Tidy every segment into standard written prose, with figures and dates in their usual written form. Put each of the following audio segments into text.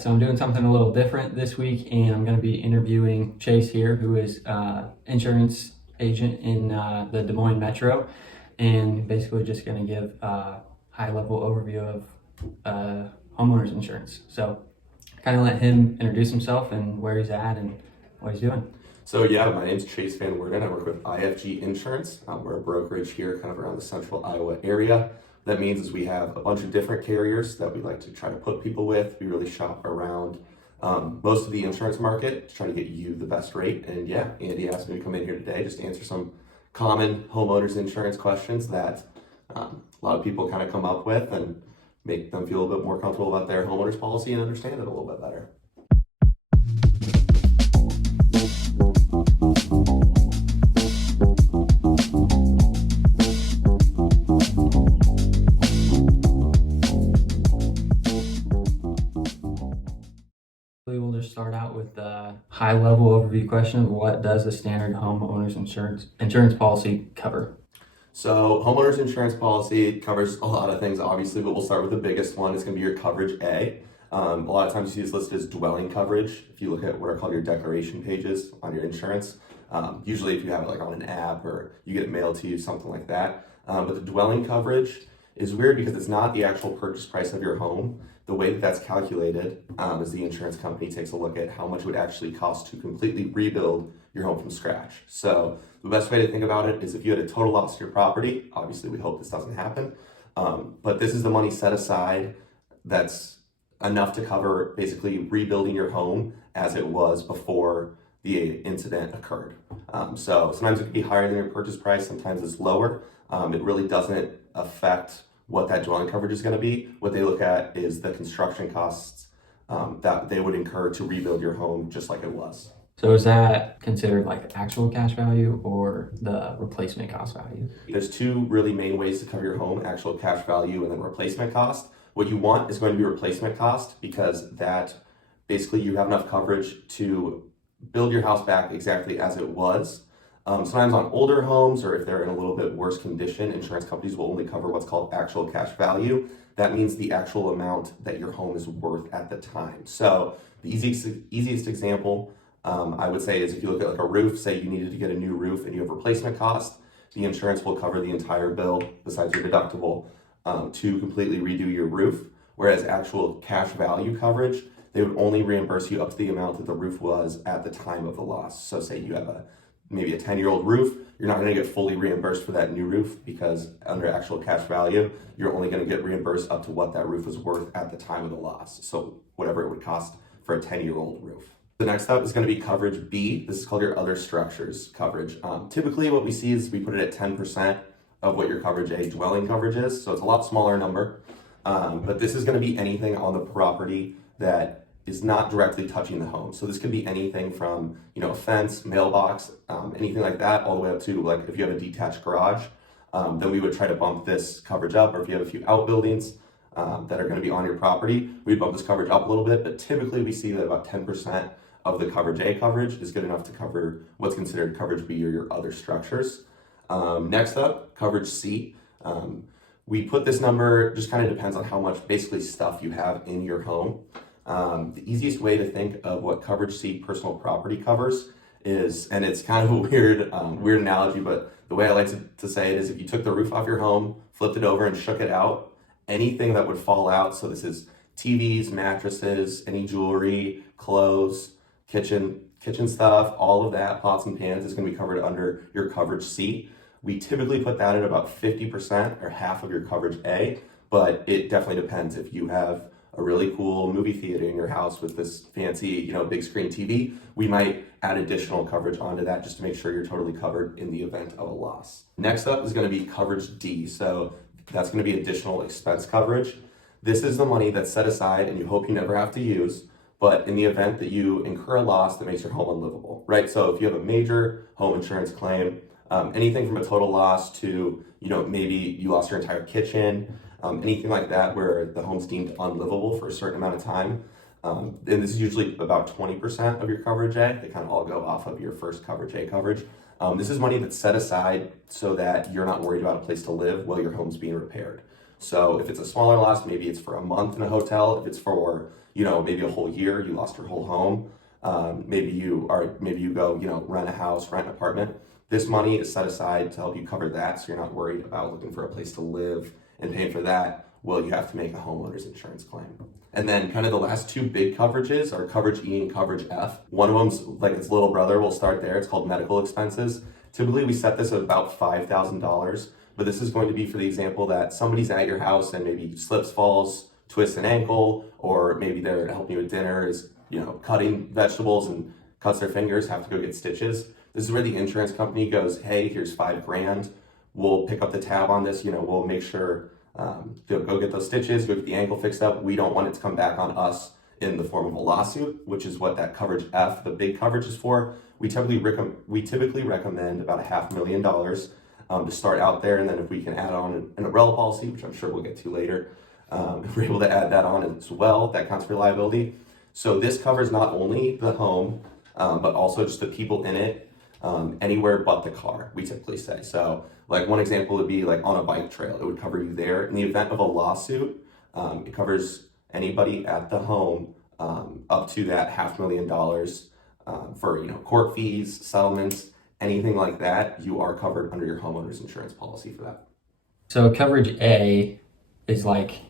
So I'm doing something a little different this week, and I'm going to be interviewing Chase here, who is insurance agent in the Des Moines Metro, and basically just going to give a high-level overview of homeowners insurance. So kind of let him introduce himself and where he's at and what he's doing. So yeah, my name's Chase Van Werden. I work with IFG Insurance. We're a brokerage here kind of around the central Iowa area. What that means is we have a bunch of different carriers that we like to try to put people with. We really shop around most of the insurance market to try to get you the best rate. And yeah, Andy asked me to come in here today just to answer some common homeowners insurance questions that a lot of people kind of come up with and make them feel a bit more comfortable about their homeowners policy and understand it a little bit better. We'll just start out with the high-level overview question of what does the standard homeowners insurance policy cover? So homeowners insurance policy covers a lot of things, obviously, but we'll start with the biggest one. It's going to be your coverage A. A lot of times you see this listed as dwelling coverage. If you look at what are called your declaration pages on your insurance, usually if you have it like on an app or you get it mailed to you, something like that. But the dwelling coverage is weird because it's not the actual purchase price of your home. The way that that's calculated is the insurance company takes a look at how much it would actually cost to completely rebuild your home from scratch. So the best way to think about it is if you had a total loss to your property, obviously we hope this doesn't happen, but this is the money set aside that's enough to cover basically rebuilding your home as it was before the incident occurred. So sometimes it can be higher than your purchase price, sometimes it's lower. It really doesn't affect what that dwelling coverage is going to be. What they look at is the construction costs that they would incur to rebuild your home just like it was. So is that considered like actual cash value or the replacement cost value? There's two really main ways to cover your home: actual cash value and then replacement cost. What you want is going to be replacement cost because that basically you have enough coverage to build your house back exactly as it was. Sometimes on older homes, or if they're in a little bit worse condition, insurance companies will only cover what's called actual cash value. That means the actual amount that your home is worth at the time. So the easiest example I would say is if you look at like a roof, say you needed to get a new roof and you have replacement cost, the insurance will cover the entire bill besides your deductible to completely redo your roof. Whereas actual cash value coverage, they would only reimburse you up to the amount that the roof was at the time of the loss. So say you have maybe a 10-year-old roof, you're not going to get fully reimbursed for that new roof because under actual cash value, you're only going to get reimbursed up to what that roof was worth at the time of the loss. So whatever it would cost for a 10-year-old roof. The next up is going to be coverage B. This is called your other structures coverage. Typically what we see is we put it at 10% of what your coverage A dwelling coverage is. So it's a lot smaller number, but this is going to be anything on the property that is not directly touching the home. So this could be anything from, a fence, mailbox, anything like that, all the way up to like if you have a detached garage, then we would try to bump this coverage up. Or if you have a few outbuildings that are going to be on your property, we'd bump this coverage up a little bit. But typically we see that about 10% of the coverage A coverage is good enough to cover what's considered coverage B or your other structures. Next up, coverage C. We put this number, just kind of depends on how much basically stuff you have in your home. The easiest way to think of what coverage C personal property covers is, and it's kind of a weird analogy, but the way I like to say it is if you took the roof off your home, flipped it over and shook it out, anything that would fall out, so this is TVs, mattresses, any jewelry, clothes, kitchen stuff, all of that, pots and pans is going to be covered under your coverage C. We typically put that at about 50% or half of your coverage A, but it definitely depends. If you have a really cool movie theater in your house with this fancy, big screen TV, we might add additional coverage onto that just to make sure you're totally covered in the event of a loss. Next up is going to be coverage D. So that's going to be additional expense coverage. This is the money that's set aside and you hope you never have to use, but in the event that you incur a loss that makes your home unlivable, right? So if you have a major home insurance claim, anything from a total loss to, maybe you lost your entire kitchen, anything like that where the home's deemed unlivable for a certain amount of time. And this is usually about 20% of your coverage A. They kind of all go off of your first coverage A coverage. This is money that's set aside so that you're not worried about a place to live while your home's being repaired. So if it's a smaller loss, maybe it's for a month in a hotel. If it's for, maybe a whole year, you lost your whole home. Maybe you go, rent a house, rent an apartment. This money is set aside to help you cover that, so you're not worried about looking for a place to live and paying for that. Well, you have to make a homeowner's insurance claim. And then kind of the last two big coverages are coverage E and coverage F. One of them's like its little brother. We'll start there. It's called medical expenses. Typically, we set this at about $5,000, but this is going to be for the example that somebody's at your house and maybe slips, falls, twists an ankle, or maybe they're helping you with dinner, is cutting vegetables and cuts their fingers, have to go get stitches. This is where the insurance company goes, hey, here's $5,000. We'll pick up the tab on this. We'll make sure to go get those stitches, go get the ankle fixed up. We don't want it to come back on us in the form of a lawsuit, which is what that coverage F, the big coverage, is for. We typically recommend about $500,000 to start out there, and then if we can add on an umbrella policy, which I'm sure we'll get to later, if we're able to add that on as well, that counts for liability. So this covers not only the home, but also just the people in it, anywhere but the car, we typically say. So like one example would be like on a bike trail, it would cover you there. In the event of a lawsuit, it covers anybody at the home up to that $500,000 for court fees, settlements, anything like that. You are covered under your homeowner's insurance policy for that. So coverage A is like,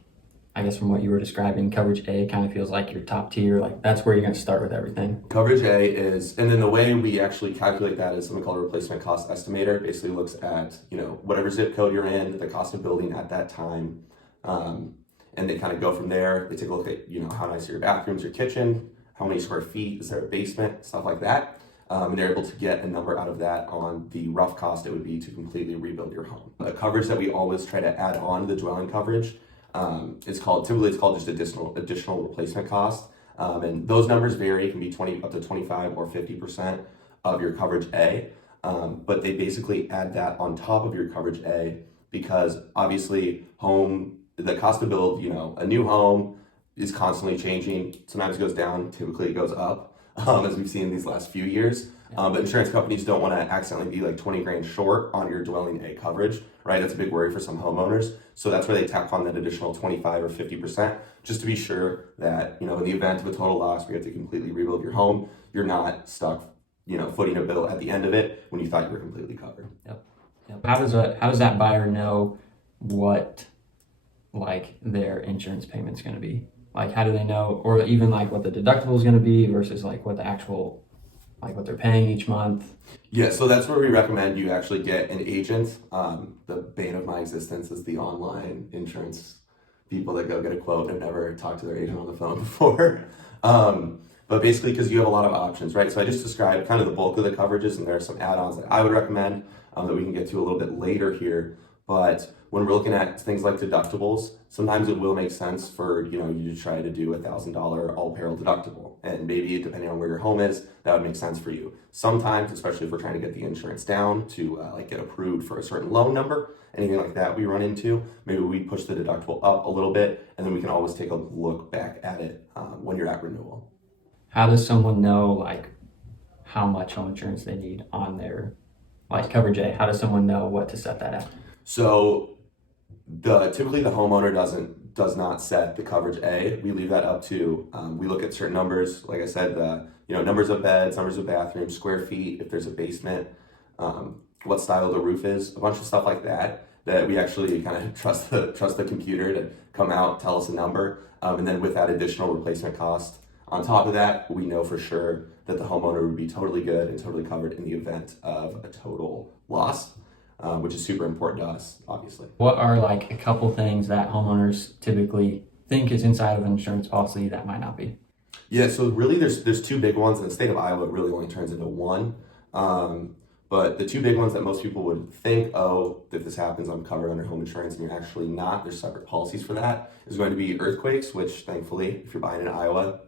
I guess from what you were describing, coverage A kind of feels like your top tier, like that's where you're going to start with everything. Coverage A is, and then the way we actually calculate that is something called a replacement cost estimator. It basically looks at, whatever zip code you're in, the cost of building at that time. And they kind of go from there. They take a look at, how nice are your bathrooms, your kitchen, how many square feet, is there a basement, stuff like that. And they're able to get a number out of that on the rough cost it would be to completely rebuild your home. A coverage that we always try to add on to the dwelling coverage, it's called just additional replacement cost. And those numbers vary. It can be up to 25 or 50% of your coverage A. But they basically add that on top of your coverage A because obviously the cost to build, a new home is constantly changing. Sometimes it goes down, typically it goes up, as we've seen these last few years. But insurance companies don't want to accidentally be like 20 grand short on your dwelling A coverage, right? That's a big worry for some homeowners. So that's where they tack on that additional 25 or 50%, just to be sure that, in the event of a total loss, we have to completely rebuild your home, you're not stuck, footing a bill at the end of it when you thought you were completely covered. Yep. How does that buyer know what like their insurance payment's going to be? Like, how do they know, or even like what the deductible is going to be versus like what the actual, like what they're paying each month? Yeah, so that's where we recommend you actually get an agent. The bane of my existence is the online insurance people that go get a quote and have never talked to their agent on the phone before. But basically, because you have a lot of options, right? So I just described kind of the bulk of the coverages, and there are some add-ons that I would recommend that we can get to a little bit later here. But when we're looking at things like deductibles, sometimes it will make sense for you to try to do $1,000 all peril deductible, and maybe depending on where your home is, that would make sense for you. Sometimes, especially if we're trying to get the insurance down to get approved for a certain loan number, anything like that we run into, maybe we push the deductible up a little bit, and then we can always take a look back at it when you're at renewal. How does someone know like how much home insurance they need on their like coverage A? How does someone know what to set that at? So typically the homeowner does not set the coverage A. We leave that up to, we look at certain numbers, like I said, numbers of beds, numbers of bathrooms, square feet, if there's a basement, what style the roof is, a bunch of stuff like that we actually kind of trust the computer to come out, tell us a number. And then with that additional replacement cost on top of that, we know for sure that the homeowner would be totally good and totally covered in the event of a total loss. Which is super important to us, obviously. What are like a couple things that homeowners typically think is inside of an insurance policy that might not be? Yeah, so really there's two big ones. In the state of Iowa, it really only turns into one. But the two big ones that most people would think, oh, if this happens, I'm covered under home insurance, and you're actually not. There's separate policies for that. Is going to be earthquakes, which thankfully, if you're buying in Iowa,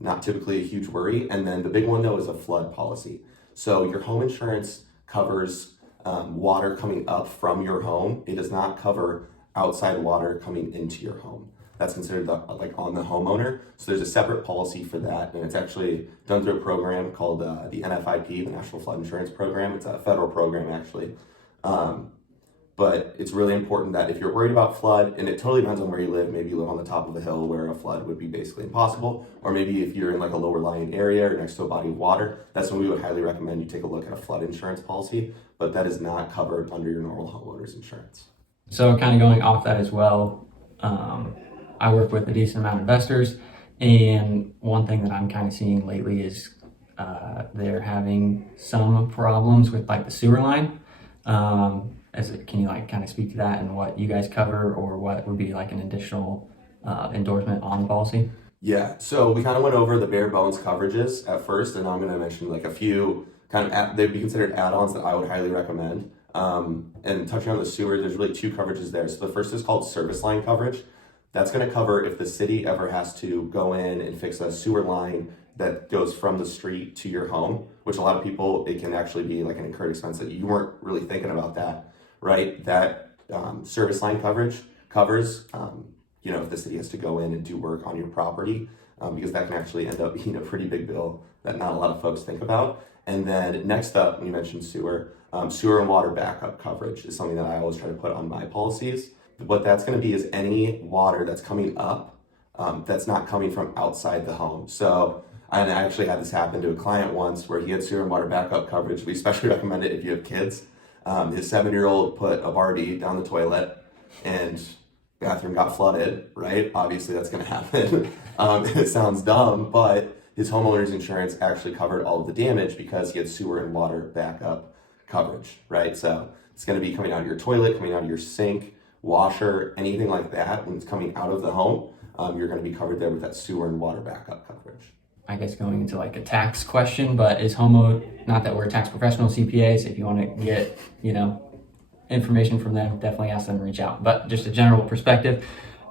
not typically a huge worry. And then the big one though is a flood policy. So your home insurance covers water coming up from your home. It does not cover outside water coming into your home. That's considered on the homeowner. So there's a separate policy for that, and it's actually done through a program called the NFIP, the National Flood Insurance Program. It's a federal program actually. But it's really important that if you're worried about flood, and it totally depends on where you live, maybe you live on the top of a hill where a flood would be basically impossible, or maybe if you're in like a lower lying area or next to a body of water, that's when we would highly recommend you take a look at a flood insurance policy, but that is not covered under your normal homeowner's insurance. So kind of going off that as well, I work with a decent amount of investors, and one thing that I'm kind of seeing lately is they're having some problems with like the sewer line. Can you like kind of speak to that and what you guys cover, or what would be like an additional endorsement on the policy? Yeah, so we kind of went over the bare bones coverages at first, and I'm going to mention like a few kind of they'd be considered add-ons that I would highly recommend. And touching on the sewer, there's really two coverages there. So the first is called service line coverage. That's going to cover if the city ever has to go in and fix a sewer line that goes from the street to your home, which a lot of people, it can actually be like an incurred expense that you weren't really thinking about that, right? That service line coverage covers, if the city has to go in and do work on your property, because that can actually end up being a pretty big bill that not a lot of folks think about. And then next up, when you mentioned sewer, sewer and water backup coverage is something that I always try to put on my policies. What that's going to be is any water that's coming up that's not coming from outside the home. So I actually had this happen to a client once where he had sewer and water backup coverage. We especially recommend it if you have kids. His 7-year-old put a Barbie down the toilet and bathroom got flooded, right? Obviously that's going to happen. It sounds dumb, but his homeowner's insurance actually covered all of the damage because he had sewer and water backup coverage, right? So it's going to be coming out of your toilet, coming out of your sink, washer, anything like that. When it's coming out of the home, you're going to be covered there with that sewer and water backup coverage. I guess going into like a tax question, but is not that we're tax professional CPAs, if you want to get, information from them, definitely ask them to reach out. But just a general perspective,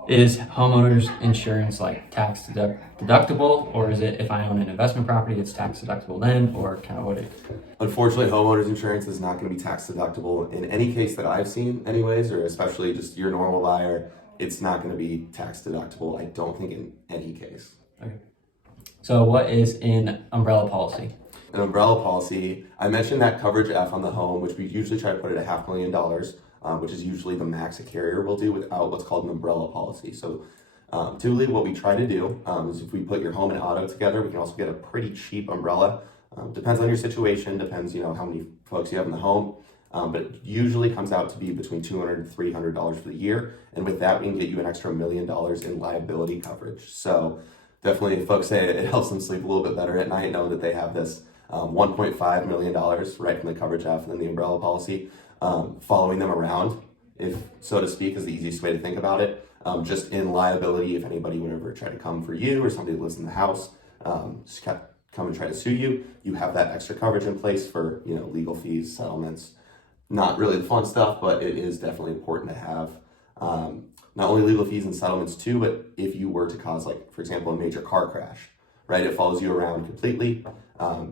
is homeowners insurance like tax deductible, or is it if I own an investment property, it's tax deductible then, or kind of what it? Unfortunately, homeowners insurance is not going to be tax deductible in any case that I've seen anyways, or especially just your normal buyer. It's not going to be tax deductible, I don't think, in any case. Okay. So what is an umbrella policy? An umbrella policy, I mentioned that coverage F on the home, which we usually try to put at $500,000, which is usually the max a carrier will do without what's called an umbrella policy. So typically what we try to do is if we put your home and auto together, we can also get a pretty cheap umbrella. Depends on your situation, depends how many folks you have in the home, but it usually comes out to be between $200 and $300 for the year. And with that, we can get you an extra $1 million in liability coverage. So definitely if folks say it helps them sleep a little bit better at night, know that they have this $1.5 million right from the coverage F and then the umbrella policy, following them around, if so to speak, is the easiest way to think about it. Just in liability, if anybody would ever try to come for you or somebody that lives in the house, just come and try to sue you, you have that extra coverage in place for legal fees, settlements. Not really the fun stuff, but it is definitely important to have not only legal fees and settlements too, but if you were to cause, like, for example, a major car crash, right? It follows you around completely.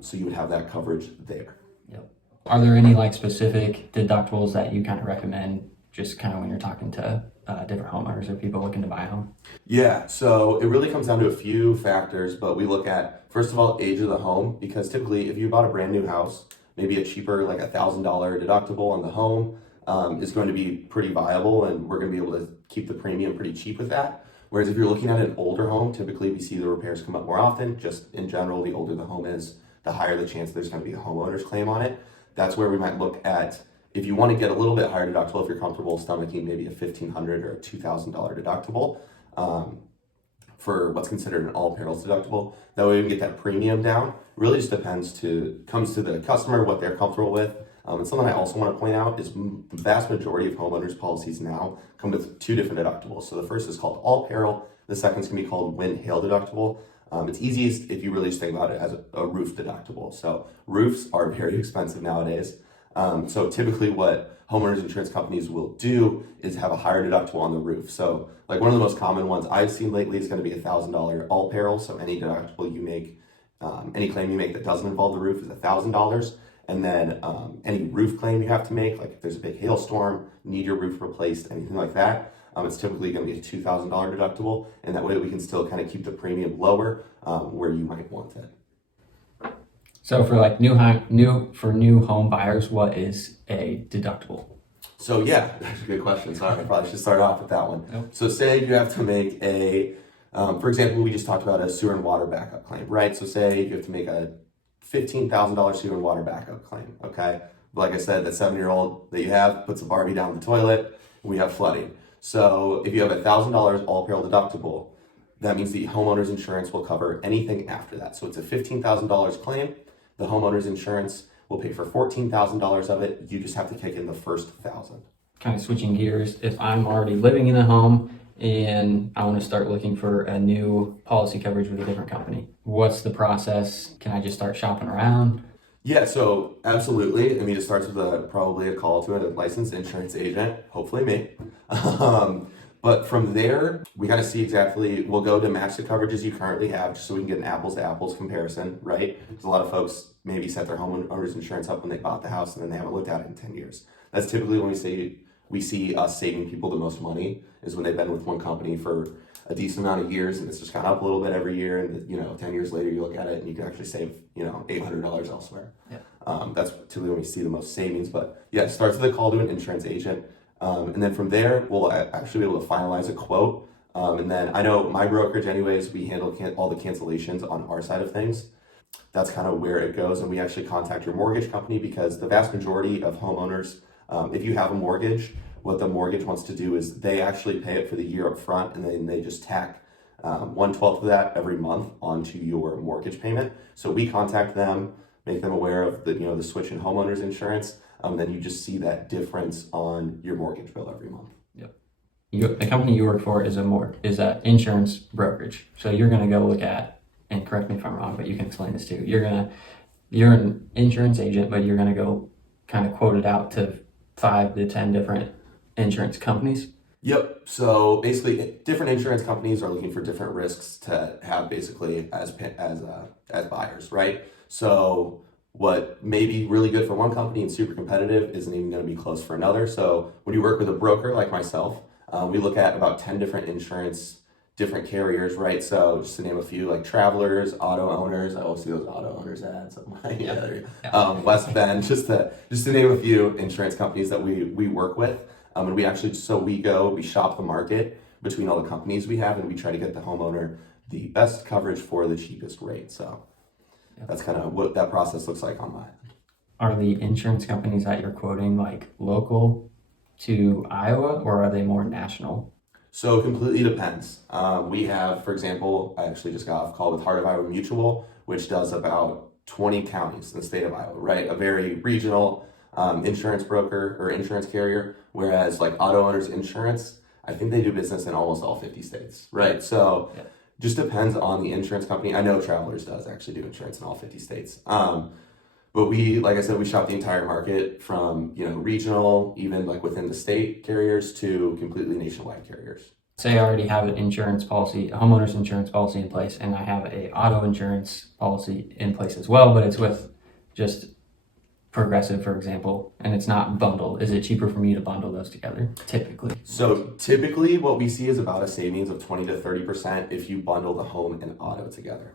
So you would have that coverage there. Yep. Are there any like specific deductibles that you kind of recommend just kind of when you're talking to different homeowners or people looking to buy a home? Yeah, so it really comes down to a few factors, but we look at, first of all, age of the home, because typically if you bought a brand new house, maybe a cheaper, like $1,000 deductible on the home is going to be pretty viable, and we're going to be able to keep the premium pretty cheap with that. Whereas if you're looking at an older home, typically we see the repairs come up more often. Just in general, the older the home is, the higher the chance there's going to be a homeowner's claim on it. That's where we might look at, if you want to get a little bit higher deductible, if you're comfortable stomaching maybe a $1,500 or a $2,000 deductible for what's considered an all perils deductible. That way we can get that premium down. Really just comes to the customer, what they're comfortable with. And something I also want to point out is the vast majority of homeowners policies now come with 2 different deductibles. So the first is called all peril. The second is going to be called wind hail deductible. It's easiest if you really just think about it as a roof deductible. So roofs are very expensive nowadays. So typically what homeowners insurance companies will do is have a higher deductible on the roof. So like one of the most common ones I've seen lately is going to be $1,000 all peril. So any deductible you make, any claim you make that doesn't involve the roof is $1,000. And then any roof claim you have to make, like if there's a big hailstorm, need your roof replaced, anything like that, it's typically going to be a $2,000 deductible. And that way we can still kind of keep the premium lower where you might want it. So for like new home buyers, what is a deductible? So yeah, that's a good question. Sorry, I probably should start off with that one. Nope. So say you have to make for example, we just talked about a sewer and water backup claim, right? So say you have to make a $15,000 sewer and water backup claim, okay? Like I said, that 7-year-old that you have puts a Barbie down the toilet, we have flooding. So if you have $1,000 all peril deductible, that means the homeowner's insurance will cover anything after that. So it's a $15,000 claim. The homeowner's insurance will pay for $14,000 of it. You just have to kick in the first 1,000. Kind of switching gears, if I'm already living in a home and I want to start looking for a new policy coverage with a different company, what's the process? Can I just start shopping around? Yeah, so absolutely. I mean, it starts with probably a call to a licensed insurance agent, hopefully me. But from there, we got to see exactly, we'll go to match the coverages you currently have just so we can get an apples to apples comparison, right? Because a lot of folks maybe set their homeowner's insurance up when they bought the house and then they haven't looked at it in 10 years. That's typically when we see us saving people the most money is when they've been with one company for a decent amount of years and it's just gone up a little bit every year, and 10 years later you look at it and you can actually save $800 elsewhere. Yeah. That's typically when we see the most savings. But yeah, it starts with a call to an insurance agent, and then from there we'll actually be able to finalize a quote, and then I know my brokerage anyways, we handle all the cancellations on our side of things. That's kind of where it goes, and we actually contact your mortgage company because the vast majority of homeowners, if you have a mortgage, what the mortgage wants to do is they actually pay it for the year up front, and then they just tack 1/12 of that every month onto your mortgage payment. So we contact them, make them aware of the switch in homeowners insurance, then you just see that difference on your mortgage bill every month. Yep. The company you work for is a insurance brokerage. So you're going to go look at, and correct me if I'm wrong, but you can explain this too. You're an insurance agent, but you're going to go kind of quote it out to 5 to 10 different insurance companies. Yep. So basically, different insurance companies are looking for different risks to have basically as buyers, right? So what may be really good for one company and super competitive isn't even going to be close for another. So when you work with a broker like myself, we look at about 10 different carriers, right? So just to name a few, like Travelers, Auto Owners. I always see those Auto Owners ads. West Bend, just to name a few insurance companies that we work with. And we actually, we shop the market between all the companies we have, and we try to get the homeowner the best coverage for the cheapest rate. So that's kind of what that process looks like on my end. Are the insurance companies that you're quoting like local to Iowa, or are they more national? So it completely depends. We have, for example, I actually just got off call with Heart of Iowa Mutual, which does about 20 counties in the state of Iowa, right? A very regional insurance broker or insurance carrier, whereas like Auto Owners Insurance, I think they do business in almost all 50 states, right? So just depends on the insurance company. I know Travelers does actually do insurance in all 50 states. But like I said, we shop the entire market from, regional, even like within the state carriers to completely nationwide carriers. Say I already have an insurance policy, a homeowner's insurance policy in place, and I have a auto insurance policy in place as well, but it's with just Progressive, for example, and it's not bundled. Is it cheaper for me to bundle those together, typically? So typically what we see is about a savings of 20 to 30% if you bundle the home and auto together.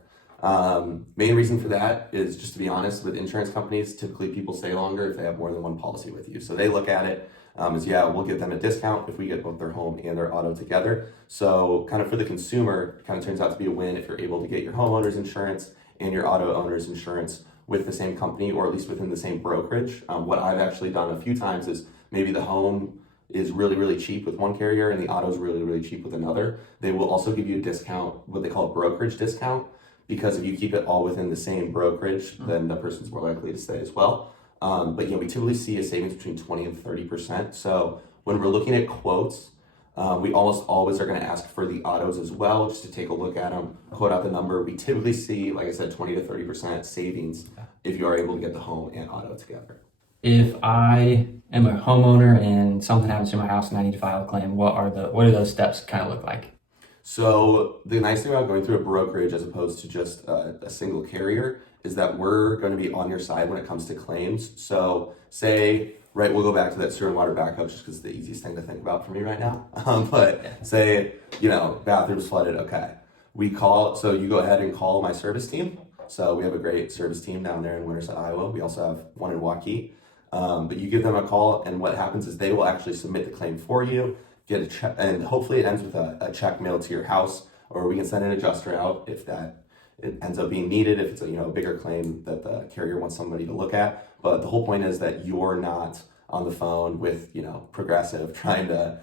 Main reason for that is, just to be honest, with insurance companies, typically people stay longer if they have more than one policy with you. So they look at it as, we'll give them a discount if we get both their home and their auto together. So kind of for the consumer, it kind of turns out to be a win if you're able to get your homeowner's insurance and your auto owner's insurance with the same company, or at least within the same brokerage. What I've actually done a few times is maybe the home is really, really cheap with one carrier and the auto is really, really cheap with another. They will also give you a discount, what they call a brokerage discount, because if you keep it all within the same brokerage, then the person's more likely to stay as well. But we typically see a savings between 20 and 30%. So when we're looking at quotes, we almost always are going to ask for the autos as well, just to take a look at them, quote out the number. We typically see, like I said, 20 to 30% savings if you are able to get the home and auto together. If I am a homeowner and something happens to my house and I need to file a claim, what do those steps kind of look like? So the nice thing about going through a brokerage as opposed to just a single carrier is that we're going to be on your side when it comes to claims. So we'll go back to that sewer and water backup just because it's the easiest thing to think about for me right now. But say, bathroom's flooded, okay. So you go ahead and call my service team. So we have a great service team down there in Winterset, Iowa. We also have one in Waukee. But you give them a call, and what happens is they will actually submit the claim for you, get a check, and hopefully it ends with a check mailed to your house, or we can send an adjuster out if it ends up being needed, if it's a bigger claim that the carrier wants somebody to look at. But the whole point is that you're not on the phone with Progressive trying to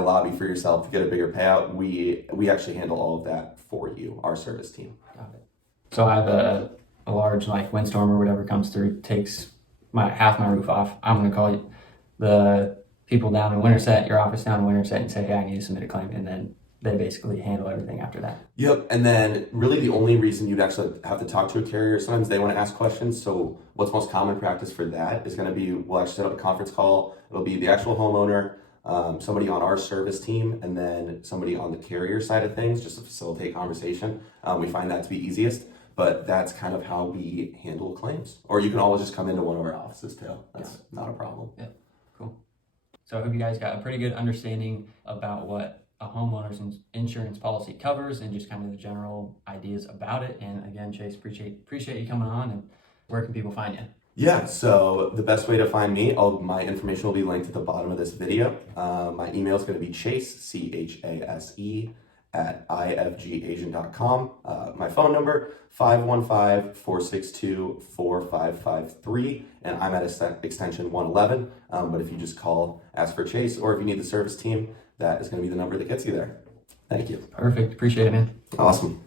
lobby for yourself to get a bigger payout. We actually handle all of that for you, our service team. Got it. So I have a large windstorm or whatever comes through, takes half my roof off. I'm gonna call the people down in Winterset, your office down in Winterset, and say, hey, I need to submit a claim, and then they basically handle everything after that. Yep, and then really the only reason you'd actually have to talk to a carrier, sometimes they want to ask questions. So what's most common practice for that is going to be, we'll actually set up a conference call. It'll be the actual homeowner, somebody on our service team, and then somebody on the carrier side of things, just to facilitate conversation. We find that to be easiest, but that's kind of how we handle claims. Or you can always just come into one of our offices too. That's not a problem. Yeah, cool. So I hope you guys got a pretty good understanding about what a homeowner's insurance policy covers and just kind of the general ideas about it. And again, Chase, appreciate you coming on. And where can people find you? Yeah, so the best way to find me, my information will be linked at the bottom of this video. My email is going to be Chase, CHASE, @ifgagent.com. My phone number, 515-462-4553, and I'm at extension 111. But if you just call, ask for Chase, or if you need the service team, that is going to be the number that gets you there. Thank you. Perfect. Appreciate it, man. Awesome.